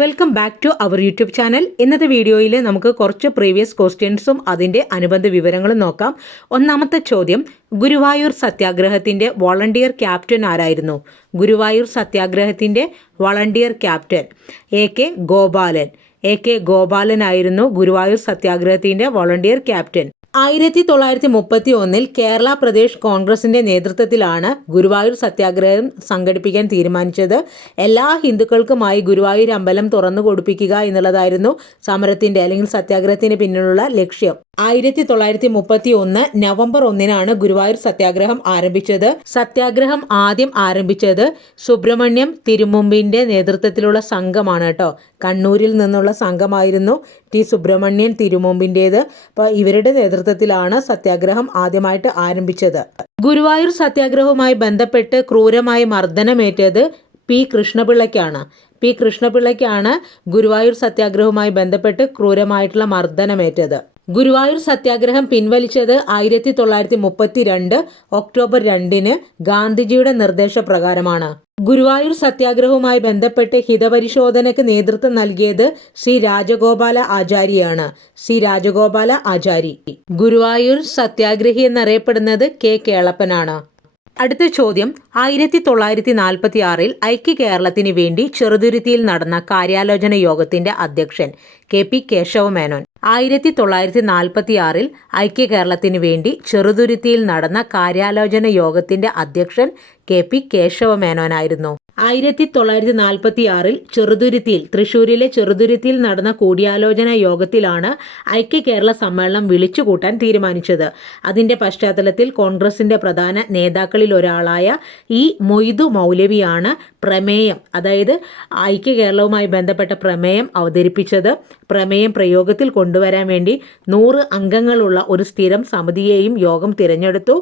Welcome back to our YouTube channel. ഇന്നത്തെ വീഡിയോയിൽ നമുക്ക് കുറച്ച് പ്രീവിയസ് ക്വസ്റ്റ്യൻസും അതിൻ്റെ അനുബന്ധ വിവരങ്ങളും നോക്കാം. ഒന്നാമത്തെ ചോദ്യം, ഗുരുവായൂർ സത്യാഗ്രഹത്തിൻ്റെ വോളണ്ടിയർ ക്യാപ്റ്റൻ ആരായിരുന്നു? ഗുരുവായൂർ സത്യാഗ്രഹത്തിൻ്റെ വോളണ്ടിയർ ക്യാപ്റ്റൻ എ.കെ. ഗോപാലൻ. എ.കെ. ഗോപാലനായിരുന്നു ഗുരുവായൂർ സത്യാഗ്രഹത്തിൻ്റെ വോളണ്ടിയർ ക്യാപ്റ്റൻ. 1931 കേരള പ്രദേശ് കോൺഗ്രസിൻ്റെ നേതൃത്വത്തിലാണ് ഗുരുവായൂർ സത്യാഗ്രഹം സംഘടിപ്പിക്കാൻ തീരുമാനിച്ചത്. എല്ലാ ഹിന്ദുക്കൾക്കുമായി ഗുരുവായൂർ അമ്പലം തുറന്നു കൊടുപ്പിക്കുക എന്നുള്ളതായിരുന്നു സമരത്തിൻ്റെ അല്ലെങ്കിൽ സത്യാഗ്രഹത്തിന് പിന്നിലുള്ള ലക്ഷ്യം. 1931 നവംബർ 1 ഗുരുവായൂർ സത്യാഗ്രഹം ആരംഭിച്ചത്. സത്യാഗ്രഹം ആദ്യം ആരംഭിച്ചത് സുബ്രഹ്മണ്യം തിരുമുമ്പിൻ്റെ നേതൃത്വത്തിലുള്ള സംഘമാണ് കേട്ടോ. കണ്ണൂരിൽ നിന്നുള്ള സംഘമായിരുന്നു ടി സുബ്രഹ്മണ്യൻ തിരുമുമ്പിൻ്റേത്. അപ്പോൾ ഇവരുടെ നേതൃത്വത്തിലാണ് സത്യാഗ്രഹം ആദ്യമായിട്ട് ആരംഭിച്ചത്. ഗുരുവായൂർ സത്യാഗ്രഹവുമായി ബന്ധപ്പെട്ട് ക്രൂരമായി മർദ്ദനമേറ്റത് പി കൃഷ്ണപിള്ളയ്ക്കാണ്. പി കൃഷ്ണപിള്ളയ്ക്കാണ് ഗുരുവായൂർ സത്യാഗ്രഹവുമായി ബന്ധപ്പെട്ട് ക്രൂരമായിട്ടുള്ള മർദ്ദനമേറ്റത്. ഗുരുവായൂർ സത്യാഗ്രഹം പിൻവലിച്ചത് 1932 ഒക്ടോബർ 2 ഗാന്ധിജിയുടെ നിർദ്ദേശപ്രകാരമാണ്. ഗുരുവായൂർ സത്യാഗ്രഹവുമായി ബന്ധപ്പെട്ട് ഹിതപരിശോധനയ്ക്ക് നേതൃത്വം നൽകിയത് ശ്രീ രാജഗോപാല ആചാര്യയാണ്. ശ്രീ രാജഗോപാല ആചാരി. ഗുരുവായൂർ സത്യാഗ്രഹി എന്നറിയപ്പെടുന്നത് കെ കേളപ്പനാണ്. അടുത്ത ചോദ്യം, 1946 ഐക്യ കേരളത്തിന് വേണ്ടി ചെറുതുരുത്തിയിൽ നടന്ന കാര്യാലോചന യോഗത്തിന്റെ അധ്യക്ഷൻ കെ പി കേശവമേനോൻ. 1946 ഐക്യ കേരളത്തിന് വേണ്ടി ചെറുതുരുത്തിയിൽ നടന്ന കാര്യാലോചന യോഗത്തിന്റെ അധ്യക്ഷൻ കെ പി കേശവമേനോനായിരുന്നു. 1946 ചെറുതുരുത്തിയിൽ, തൃശ്ശൂരിലെ ചെറുതുരുത്തിയിൽ നടന്ന കൂടിയാലോചന യോഗത്തിലാണ് ഐക്യ കേരള സമ്മേളനം വിളിച്ചുകൂട്ടാൻ തീരുമാനിച്ചത്. അതിൻ്റെ പശ്ചാത്തലത്തിൽ കോൺഗ്രസിൻ്റെ പ്രധാന നേതാക്കളിൽ ഒരാളായ ഇ മൊയ്തു മൗലവിയാണ് പ്രമേയം, അതായത് ഐക്യ കേരളവുമായി ബന്ധപ്പെട്ട പ്രമേയം അവതരിപ്പിച്ചത്. പ്രമേയം പ്രയോഗത്തിൽ കൊണ്ടുവരാൻ വേണ്ടി 100 അംഗങ്ങളുള്ള ഒരു സ്ഥിരം സമിതിയെയും യോഗം തിരഞ്ഞെടുത്തു.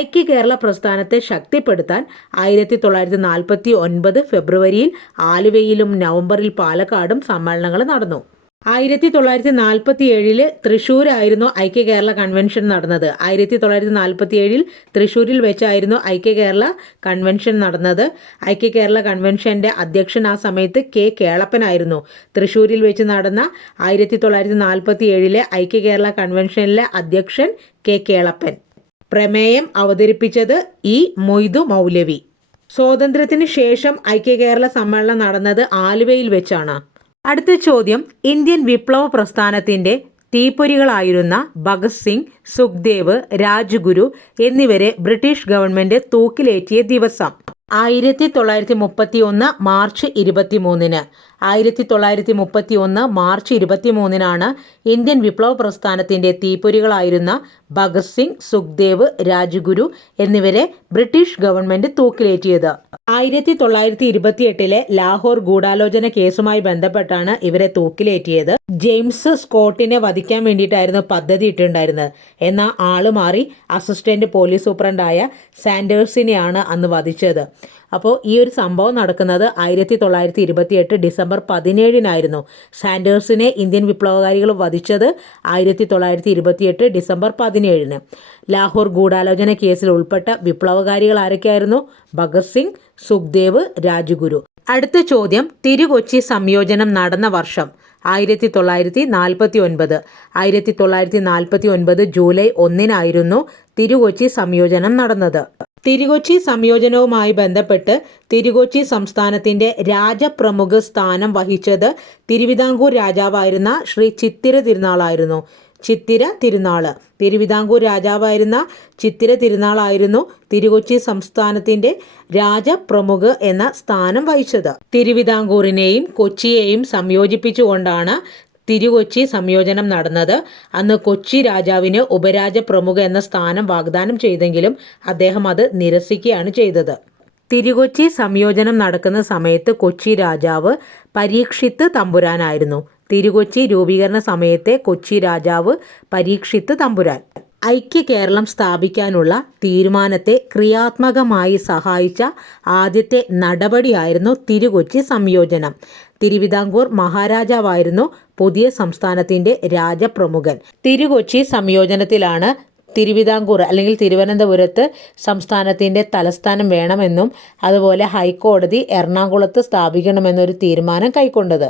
ഐക്യ കേരള പ്രസ്ഥാനത്തെ ശക്തിപ്പെടുത്താൻ 1949 ഫെബ്രുവരിയിൽ ആലുവയിലും നവംബറിൽ പാലക്കാടും സമ്മേളനങ്ങൾ നടന്നു. 1947 തൃശ്ശൂരായിരുന്നു ഐക്യ കേരള കൺവെൻഷൻ നടന്നത്. 1947 തൃശ്ശൂരിൽ വെച്ചായിരുന്നു ഐക്യ കേരള കൺവെൻഷൻ നടന്നത്. ഐക്യ കേരള കൺവെൻഷൻ്റെ അധ്യക്ഷൻ ആ സമയത്ത് കെ കേളപ്പനായിരുന്നു. തൃശ്ശൂരിൽ വെച്ച് നടന്ന 1947 ഐക്യ കേരള കൺവെൻഷനിലെ അധ്യക്ഷൻ കെ കേളപ്പൻ. പ്രമേയം അവതരിപ്പിച്ചത് ഇ മൊയ്തു മൗലവി. സ്വാതന്ത്ര്യത്തിന് ശേഷം ഐക്യ കേരള സമ്മേളനം നടന്നത് ആലുവയിൽ വെച്ചാണ്. അടുത്ത ചോദ്യം, ഇന്ത്യൻ വിപ്ലവ പ്രസ്ഥാനത്തിൻ്റെ തീപ്പൊരികളായിരുന്ന ഭഗത് സിംഗ്, സുഖ്ദേവ്, രാജ്ഗുരു എന്നിവരെ ബ്രിട്ടീഷ് ഗവൺമെൻറ് തൂക്കിലേറ്റിയ ദിവസം 1931 മാർച്ച് 23. 1931 മാർച്ച് 23 ഇന്ത്യൻ വിപ്ലവ പ്രസ്ഥാനത്തിൻ്റെ തീപ്പൊരികളായിരുന്ന ഭഗത് സിംഗ്, സുഖ്ദേവ്, രാജ്ഗുരു എന്നിവരെ ബ്രിട്ടീഷ് ഗവൺമെൻറ് തൂക്കിലേറ്റിയത്. 1928 ലാഹോർ ഗൂഢാലോചന കേസുമായി ബന്ധപ്പെട്ടാണ് ഇവരെ തൂക്കിലേറ്റിയത്. ജെയിംസ് സ്കോട്ടിനെ വധിക്കാൻ വേണ്ടിയിട്ടായിരുന്നു പദ്ധതി ഇട്ടുണ്ടായിരുന്നത്. എന്നാൽ ആള് മാറി അസിസ്റ്റന്റ് പോലീസ് സൂപ്രണ്ടായ സാൻഡേഴ്സിനെയാണ് അന്ന് വധിച്ചത്. അപ്പോൾ ഈ ഒരു സംഭവം നടക്കുന്നത് 1928 ഡിസംബർ 17 സാൻഡേഴ്സിനെ ഇന്ത്യൻ വിപ്ലവകാരികൾ വധിച്ചത് 1928 ഡിസംബർ 17. ലാഹോർ ഗൂഢാലോചന കേസിൽ ഉൾപ്പെട്ട വിപ്ലവകാരികൾ ആരൊക്കെയായിരുന്നു? ഭഗത് സിംഗ്, സുഖ്ദേവ്, രാജ്ഗുരു. അടുത്ത ചോദ്യം, തിരുകൊച്ചി സംയോജനം നടന്ന വർഷം 1949. 1949 ജൂലൈ 1 തിരുകൊച്ചി സംയോജനം നടന്നത്. തിരുകൊച്ചി സംയോജനവുമായി ബന്ധപ്പെട്ട് തിരുകൊച്ചി സംസ്ഥാനത്തിൻ്റെ രാജപ്രമുഖ സ്ഥാനം വഹിച്ചത് തിരുവിതാംകൂർ രാജാവായിരുന്ന ശ്രീ ചിത്തിര തിരുനാളായിരുന്നു. ചിത്തിര തിരുനാൾ, തിരുവിതാംകൂർ രാജാവായിരുന്ന ചിത്തിര തിരുനാളായിരുന്നു തിരുകൊച്ചി സംസ്ഥാനത്തിൻ്റെ രാജപ്രമുഖ എന്ന സ്ഥാനം വഹിച്ചത്. തിരുവിതാംകൂറിനെയും കൊച്ചിയെയും സംയോജിപ്പിച്ചുകൊണ്ടാണ് തിരുകൊച്ചി സംയോജനം നടന്നത്. അന്ന് കൊച്ചി രാജാവിന് ഉപരാജപ്രമുഖ എന്ന സ്ഥാനം വാഗ്ദാനം ചെയ്തെങ്കിലും അദ്ദേഹം അത് നിരസിക്കുകയാണ് ചെയ്തത്. തിരുകൊച്ചി സംയോജനം നടക്കുന്ന സമയത്ത് കൊച്ചി രാജാവ് പരീക്ഷിത്ത് തമ്പുരാനായിരുന്നു. തിരുകൊച്ചി രൂപീകരണ സമയത്തെ കൊച്ചി രാജാവ് പരീക്ഷിത്ത് തമ്പുരാൻ. ഐക്യ കേരളം സ്ഥാപിക്കാനുള്ള തീരുമാനത്തെ ക്രിയാത്മകമായി സഹായിച്ച ആദ്യത്തെ നടപടിയായിരുന്നു തിരുകൊച്ചി സംയോജനം. തിരുവിതാംകൂർ മഹാരാജാവായിരുന്നു പുതിയ സംസ്ഥാനത്തിൻ്റെ രാജപ്രമുഖൻ. തിരുകൊച്ചി സംയോജനത്തിലാണ് തിരുവിതാംകൂർ അല്ലെങ്കിൽ തിരുവനന്തപുരത്ത് സംസ്ഥാനത്തിൻ്റെ തലസ്ഥാനം വേണമെന്നും അതുപോലെ ഹൈക്കോടതി എറണാകുളത്ത് സ്ഥാപിക്കണമെന്നൊരു തീരുമാനം കൈക്കൊണ്ടത്.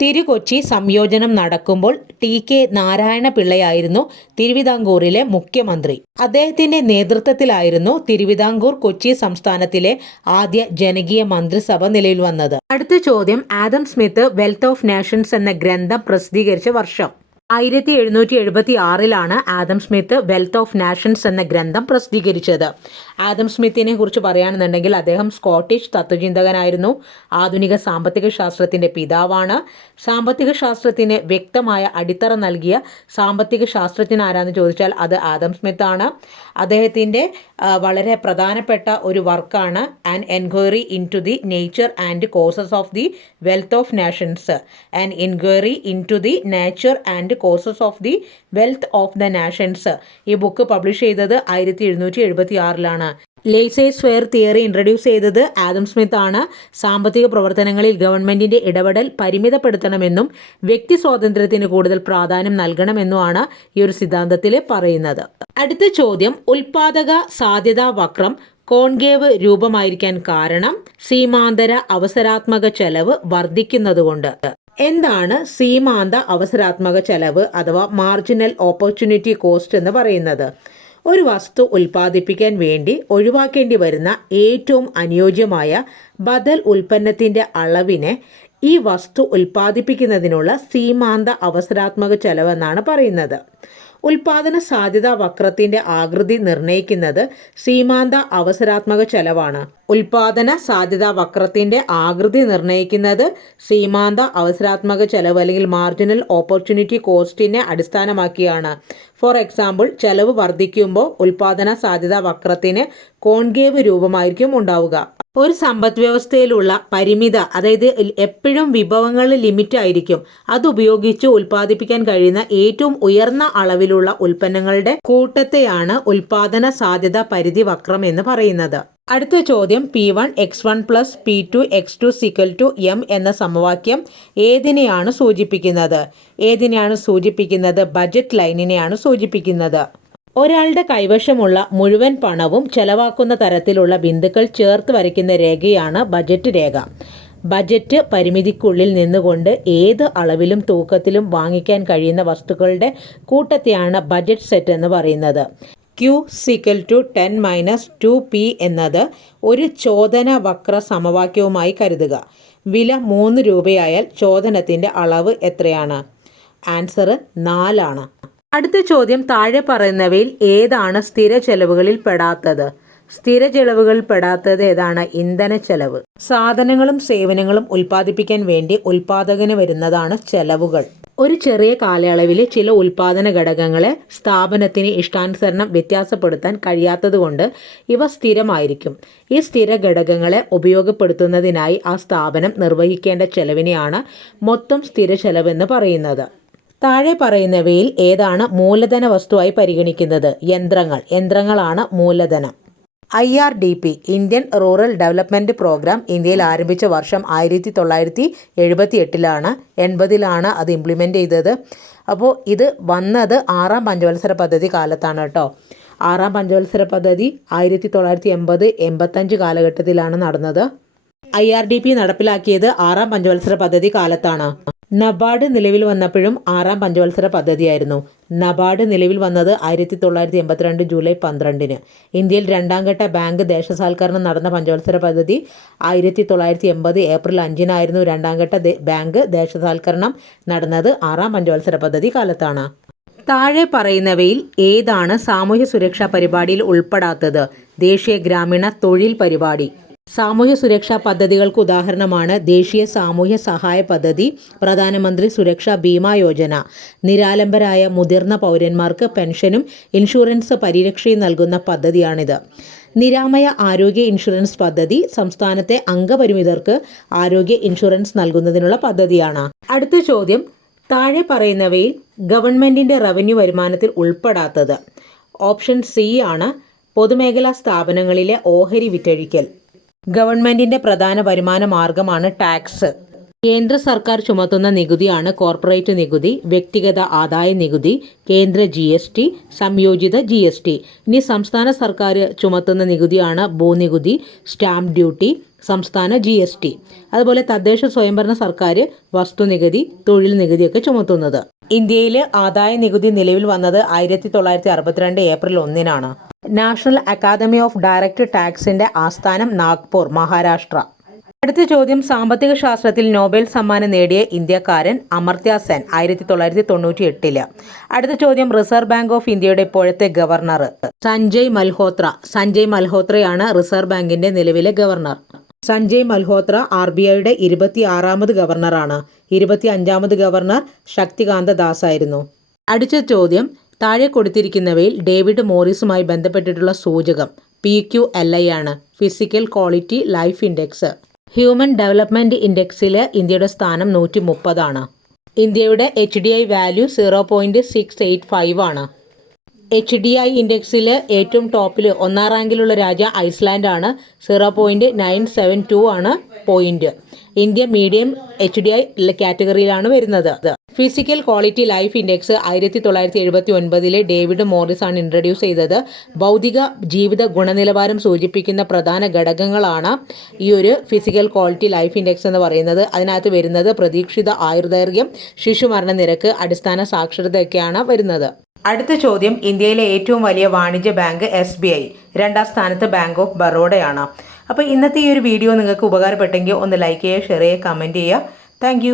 തിരുകൊച്ചി സംയോജനം നടക്കുമ്പോൾ TK നാരായണ പിള്ളയായിരുന്നു തിരുവിതാംകൂറിലെ മുഖ്യമന്ത്രി. അദ്ദേഹത്തിന്റെ നേതൃത്വത്തിലായിരുന്നു തിരുവിതാംകൂർ കൊച്ചി സംസ്ഥാനത്തിലെ ആദ്യ ജനകീയ മന്ത്രിസഭ നിലവിൽ വന്നത്. അടുത്ത ചോദ്യം, Adam Smith wealth of Nations എന്ന ഗ്രന്ഥം പ്രസിദ്ധീകരിച്ച വർഷം. 1776 Adam Smith wealth of nations എന്ന ഗ്രന്ഥം പ്രസിദ്ധീകരിച്ചത്. ആദം സ്മിത്തിനെ കുറിച്ച് പറയുകയാണെന്നുണ്ടെങ്കിൽ അദ്ദേഹം സ്കോട്ടിഷ് തത്വചിന്തകനായിരുന്നു. ആധുനിക സാമ്പത്തിക ശാസ്ത്രത്തിൻ്റെ പിതാവാണ്. സാമ്പത്തിക ശാസ്ത്രത്തിന് വ്യക്തമായ അടിത്തറ നൽകിയ സാമ്പത്തിക ശാസ്ത്രജ്ഞൻ ആരാന്ന് ചോദിച്ചാൽ അത് ആദം സ്മിത്ത് ആണ്. അദ്ദേഹത്തിൻ്റെ വളരെ പ്രധാനപ്പെട്ട ഒരു വർക്കാണ് an enquiry into the nature and causes of the wealth of nations. An enquiry into the nature and causes of the wealth of the nations. ഈ ബുക്ക് പബ്ലിഷ് ചെയ്തത് 1776 ലേസേഴ്സ് ഫെയർ തിയറി ഇൻട്രൊഡ്യൂസ് ചെയ്തത് Adam Smith ആണ്. സാമ്പത്തിക പ്രവർത്തനങ്ങളിൽ ഗവൺമെന്റിന്റെ ഇടപെടൽ പരിമിതപ്പെടുത്തണമെന്നും വ്യക്തി സ്വാതന്ത്ര്യത്തിന് കൂടുതൽ പ്രാധാന്യം നൽകണമെന്നുമാണ് ഈ ഒരു സിദ്ധാന്തത്തിൽ പറയുന്നത്. അടുത്ത ചോദ്യം, ഉൽപാദക സാധ്യതാ വക്രം കോൺകേവ് രൂപമായിരിക്കാൻ കാരണം സീമാന്തര അവസരാത്മക ചെലവ് വർദ്ധിക്കുന്നതുകൊണ്ട്. എന്താണ് സീമാന്ത അവസരാത്മക ചെലവ് അഥവാ മാർജിനൽ ഓപ്പർച്യൂണിറ്റി കോസ്റ്റ് എന്ന് പറയുന്നത്? ഒരു വസ്തു ഉൽപ്പാദിപ്പിക്കാൻ വേണ്ടി ഒഴിവാക്കേണ്ടി വരുന്ന ഏറ്റവും അനുയോജ്യമായ ബദൽ ഉൽപ്പന്നത്തിൻ്റെ അളവിനെ ഈ വസ്തു ഉൽപ്പാദിപ്പിക്കുന്നതിനുള്ള സീമാന്ത അവസരാത്മക ചെലവെന്നാണ് പറയുന്നത്. ഉൽപാദന സാധ്യതാ വക്രത്തിൻ്റെ ആകൃതി നിർണ്ണയിക്കുന്നത് സീമാന്ത അവസരാത്മക ചെലവാണ്. ഉൽപാദന സാധ്യതാ വക്രത്തിൻ്റെ ആകൃതി നിർണ്ണയിക്കുന്നത് സീമാന്ത അവസരാത്മക ചെലവ് അല്ലെങ്കിൽ മാർജിനൽ ഓപ്പർച്യൂണിറ്റി കോസ്റ്റിനെ അടിസ്ഥാനമാക്കിയാണ്. ഫോർ എക്സാമ്പിൾ, ചെലവ് വർദ്ധിക്കുമ്പോൾ ഉൽപാദന സാധ്യതാ വക്രത്തിന് കോൺകേവ് രൂപമായിരിക്കും ഉണ്ടാവുക. ഒരു സമ്പദ് വ്യവസ്ഥയിലുള്ള പരിമിത, അതായത് എപ്പോഴും വിഭവങ്ങൾ ലിമിറ്റ് ആയിരിക്കും. അതുപയോഗിച്ച് ഉൽപ്പാദിപ്പിക്കാൻ കഴിയുന്ന ഏറ്റവും ഉയർന്ന അളവിലുള്ള ഉൽപ്പന്നങ്ങളുടെ കൂട്ടത്തെയാണ് ഉൽപാദന സാധ്യതാ പരിധി വക്രം എന്ന് പറയുന്നത്. അടുത്ത ചോദ്യം, P1 x1 + P2 x2 = m എന്ന സമവാക്യം ഏതിനെയാണ് സൂചിപ്പിക്കുന്നത്? ബജറ്റ് ലൈനിനെയാണ് സൂചിപ്പിക്കുന്നത്. ഒരാളുടെ കൈവശമുള്ള മുഴുവൻ പണവും ചെലവാക്കുന്ന തരത്തിലുള്ള ബിന്ദുക്കൾ ചേർത്ത് വരയ്ക്കുന്ന രേഖയാണ് ബജറ്റ് രേഖ. ബജറ്റ് പരിമിതിക്കുള്ളിൽ നിന്നുകൊണ്ട് ഏത് അളവിലും തൂക്കത്തിലും വാങ്ങിക്കാൻ കഴിയുന്ന വസ്തുക്കളുടെ കൂട്ടത്തെയാണ് ബജറ്റ് സെറ്റ് എന്ന് പറയുന്നത്. Q = 10 - 2P എന്നത് ഒരു ചോദന വക്ര സമവാക്യവുമായി കരുതുക. വില 3 രൂപയായാൽ ചോദനത്തിൻ്റെ അളവ് എത്രയാണ്? ആൻസർ 4 ആണ്. അടുത്ത ചോദ്യം, താഴെ പറയുന്നവയിൽ ഏതാണ് സ്ഥിര ചെലവുകളിൽ പെടാത്തത്? സ്ഥിര ചെലവുകളിൽ പെടാത്തത് ഏതാണ്? ഇന്ധന ചെലവ്. സാധനങ്ങളും സേവനങ്ങളും ഉൽപ്പാദിപ്പിക്കാൻ വേണ്ടി ഉൽപ്പാദകന് വരുന്നതാണ് ചെലവുകൾ. ഒരു ചെറിയ കാലയളവിൽ ചില ഉൽപ്പാദന ഘടകങ്ങളെ സ്ഥാപനത്തിന് ഇഷ്ടാനുസരണം വ്യത്യാസപ്പെടുത്താൻ കഴിയാത്തതുകൊണ്ട് ഇവ സ്ഥിരമായിരിക്കും. ഈ സ്ഥിര ഘടകങ്ങളെ ഉപയോഗപ്പെടുത്തുന്നതിനായി ആ സ്ഥാപനം നിർവഹിക്കേണ്ട ചെലവിനെയാണ് മൊത്തം സ്ഥിര ചെലവെന്ന് പറയുന്നത്. താഴെ പറയുന്നവയിൽ ഏതാണ് മൂലധന വസ്തുവായി പരിഗണിക്കുന്നത്? യന്ത്രങ്ങളാണ് മൂലധനം. IRDP Indian rural development programme ഇന്ത്യയിൽ ആരംഭിച്ച വർഷം 1978 80 അത് ഇംപ്ലിമെൻ്റ് ചെയ്തത്. അപ്പോൾ ഇത് വന്നത് 6ാം പഞ്ചവത്സര പദ്ധതി കാലത്താണ് കേട്ടോ. 6ാം പഞ്ചവത്സര പദ്ധതി 1980-85 കാലഘട്ടത്തിലാണ് നടന്നത്. IRDP നടപ്പിലാക്കിയത് 6ാം പഞ്ചവത്സര പദ്ധതി കാലത്താണ്. നബാർഡ് നിലവിൽ വന്നപ്പോഴും 6ാം പഞ്ചവത്സര പദ്ധതിയായിരുന്നു. നബാർഡ് നിലവിൽ വന്നത് 1982 ജൂലൈ 12. ഇന്ത്യയിൽ 2ാം ഘട്ട ബാങ്ക് ദേശസാൽക്കരണം നടന്ന പഞ്ചവത്സര പദ്ധതി 1980 ഏപ്രിൽ 5 2ാം ഘട്ട ബാങ്ക് ദേശസാൽക്കരണം നടന്നത് 6ാം പഞ്ചവത്സര പദ്ധതി കാലത്താണ്. താഴെ പറയുന്നവയിൽ ഏതാണ് സാമൂഹ്യ സുരക്ഷാ പരിപാടിയിൽ ഉൾപ്പെടാത്തത്? ദേശീയ ഗ്രാമീണ തൊഴിൽ പരിപാടി. സാമൂഹ്യ സുരക്ഷാ പദ്ധതികൾക്ക് ഉദാഹരണമാണ് ദേശീയ സാമൂഹ്യ സഹായ പദ്ധതി, പ്രധാനമന്ത്രി സുരക്ഷാ ബീമാ യോജന. നിരാലംബരായ മുതിർന്ന പൗരന്മാർക്ക് പെൻഷനും ഇൻഷുറൻസ് പരിരക്ഷയും നൽകുന്ന പദ്ധതിയാണിത്. നിരാമയ ആരോഗ്യ ഇൻഷുറൻസ് പദ്ധതി സംസ്ഥാനത്തെ അംഗപരിമിതർക്ക് ആരോഗ്യ ഇൻഷുറൻസ് നൽകുന്നതിനുള്ള പദ്ധതിയാണ്. അടുത്ത ചോദ്യം, താഴെ പറയുന്നവയിൽ ഗവൺമെൻറ്റിൻ്റെ റവന്യൂ വരുമാനത്തിൽ ഉൾപ്പെടാത്തത്? ഓപ്ഷൻ സി ആണ് പൊതുമേഖലാ സ്ഥാപനങ്ങളിലെ ഓഹരി വിറ്റഴിക്കൽ. ഗവൺമെൻറ്റിൻ്റെ പ്രധാന വരുമാന മാർഗമാണ് ടാക്സ്. കേന്ദ്ര സർക്കാർ ചുമത്തുന്ന നികുതിയാണ് കോർപ്പറേറ്റ് നികുതി, വ്യക്തിഗത ആദായ നികുതി, കേന്ദ്ര GST, സംയോജിത GST. ഇനി സംസ്ഥാന സർക്കാർ ചുമത്തുന്ന നികുതിയാണ് ഭൂനികുതി, സ്റ്റാമ്പ് ഡ്യൂട്ടി, സംസ്ഥാന GST. അതുപോലെ തദ്ദേശ സ്വയംഭരണ സർക്കാർ വസ്തുനികുതി, തൊഴിൽ നികുതിയൊക്കെ ചുമത്തുന്നത്. ഇന്ത്യയിൽ ആദായ നികുതി നിലവിൽ വന്നത് 1962 ഏപ്രിൽ 1-നാണ്. നാഷണൽ അക്കാദമി ഓഫ് ഡയറക്റ്റ് ടാക്സിന്റെ ആസ്ഥാനം നാഗ്പൂർ, മഹാരാഷ്ട്ര. അടുത്ത ചോദ്യം, സാമ്പത്തിക ശാസ്ത്രത്തിൽ നോബൽ സമ്മാനം നേടിയ ഇന്ത്യക്കാരൻ അമർത്യ സെൻ, 1998. അടുത്ത ചോദ്യം, റിസർവ് ബാങ്ക് ഓഫ് ഇന്ത്യയുടെ ഇപ്പോഴത്തെ ഗവർണർ സഞ്ജയ് മൽഹോത്ര. സഞ്ജയ് മൽഹോത്രയാണ് റിസർവ് ബാങ്കിന്റെ നിലവിലെ ഗവർണർ. സഞ്ജയ് മൽഹോത്ര RBIയുടെ 26ാമത് ഗവർണറാണ്. 25ാമത് ഗവർണർ ശക്തികാന്ത ദാസ് ആയിരുന്നു. അടുത്ത ചോദ്യം, താഴെ കൊടുത്തിരിക്കുന്നവയിൽ ഡേവിഡ് മോറിസുമായി ബന്ധപ്പെട്ടിട്ടുള്ള സൂചകം PQLI ആണ്. Physical quality life index. Human development ഇൻഡെക്സിൽ ഇന്ത്യയുടെ സ്ഥാനം 130 ആണ്. ഇന്ത്യയുടെ HDI വാല്യൂ 0.685 ആണ്. HDI ഇൻഡെക്സിൽ ഏറ്റവും ടോപ്പിൽ 1-ാം റാങ്കിലുള്ള രാജ്യം ഐസ്ലാൻഡ് ആണ്. 0.972 ആണ് പോയിന്റ്. ഇന്ത്യ മീഡിയം HDI കാറ്റഗറിയിലാണ് വരുന്നത്. Physical quality life index 1979 David Morris ആണ് ഇൻട്രൊഡ്യൂസ് ചെയ്തത്. ഭൗതിക ജീവിത ഗുണനിലവാരം സൂചിപ്പിക്കുന്ന പ്രധാന ഘടകങ്ങളാണ് ഈ ഒരു ഫിസിക്കൽ ക്വാളിറ്റി ലൈഫ് ഇൻഡെക്സ് എന്ന് പറയുന്നത്. അതിനകത്ത് വരുന്നത് പ്രതീക്ഷിത ആയുർദൈർഘ്യം, ശിശുമരണ നിരക്ക്, അടിസ്ഥാന സാക്ഷരതയൊക്കെയാണ് വരുന്നത്. അടുത്ത ചോദ്യം, ഇന്ത്യയിലെ ഏറ്റവും വലിയ വാണിജ്യ ബാങ്ക് SBI. 2-ാം സ്ഥാനത്ത് ബാങ്ക് ഓഫ് ബറോഡയാണ്. അപ്പോൾ ഇന്നത്തെ ഈ ഒരു വീഡിയോ നിങ്ങൾക്ക് ഉപകാരപ്പെട്ടെങ്കിൽ ഒന്ന് ലൈക്ക് ചെയ്യുക, ഷെയർ ചെയ്യുക, കമൻറ്റ് ചെയ്യുക. താങ്ക്